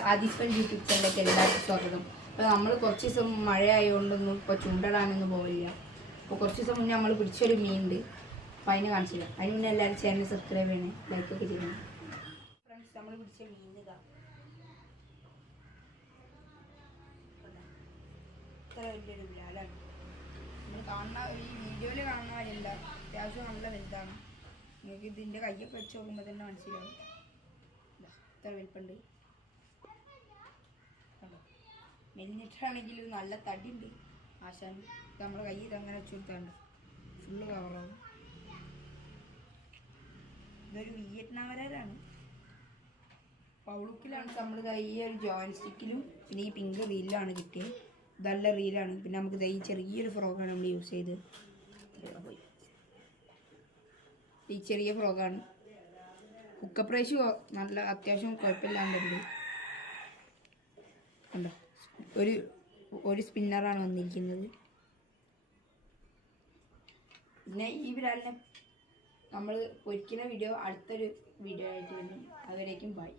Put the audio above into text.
Friends ആദിസ്വൻ YouTube ചാനലിലേക്ക് എല്ലാവർക്കും സ്വാഗതം. അപ്പോൾ നമ്മൾ കുറച്ച് ദിവസം മഴ ആയതുകൊണ്ടൊന്നും ഇപ്പോൾ ചൂണ്ടിടാനൊന്നും പോവില്ല. അപ്പോൾ കുറച്ച് ദിവസം മുന്നേ നമ്മൾ പിടിച്ചൊരു മീനുണ്ട്, അപ്പോൾ അതിനെ കാണിച്ചില്ല. അതിന് മുന്നേ എല്ലാവരും ചാനൽ സബ്സ്ക്രൈബ് ചെയ്യണേ, ലൈക്കൊക്കെ ചെയ്യണം. ഫ്രണ്ട്സ് നമ്മൾ പിടിച്ച മീൻ ഇതാ, ഇത്ര വലിയൊരു ബ്ലാലാണ്. നമ്മൾ കാണുന്ന ഈ വീഡിയോയിൽ കാണുന്ന കാര്യമില്ല, അത്യാവശ്യം നല്ല വലുതാണ്. നിങ്ങൾക്ക് ഇതിൻ്റെ കയ്യൊക്കെ വെച്ച് നോക്കുമ്പോൾ തന്നെ മനസ്സിലാവും. ഇത്ര വലിപ്പുണ്ട്, മെലിഞ്ഞിട്ടാണെങ്കിലും നല്ല തടിയുണ്ട്. ആശാൻ നമ്മുടെ കയ്യിൽ അങ്ങനെ വെച്ച് കൊടുത്താണ്ട് ഫുള്ള് കവറാവും. ഇതൊരു വിയറ്റ്നാം വരാലാണ്, പൗളുക്കിലാണ്. നമ്മൾ ഈ ഒരു ജോയിൻ സ്റ്റിക്കിലും പിന്നെ ഈ പിങ്ക് റീലിലാണ് കിട്ടിയത്. നല്ല റീലാണ്. പിന്നെ നമുക്ക് ഈ ചെറിയൊരു ഫ്രോഗാണ് നമ്മൾ യൂസ് ചെയ്ത്. ഈ ചെറിയ ഫ്രോഗാണ്. ഹുക്കപ്രൈസ് നല്ല അത്യാവശ്യം കുഴപ്പമില്ലാണ്ടുണ്ട്. കണ്ടോ, ഒരു സ്പിന്നറാണ് വന്നിരിക്കുന്നത്. പിന്നെ ഈ വിരാലിനെ നമ്മൾ പൊരിക്കുന്ന വീഡിയോ അടുത്തൊരു വീഡിയോ ആയിട്ട് വരും. അതുവരേക്കും ബൈ.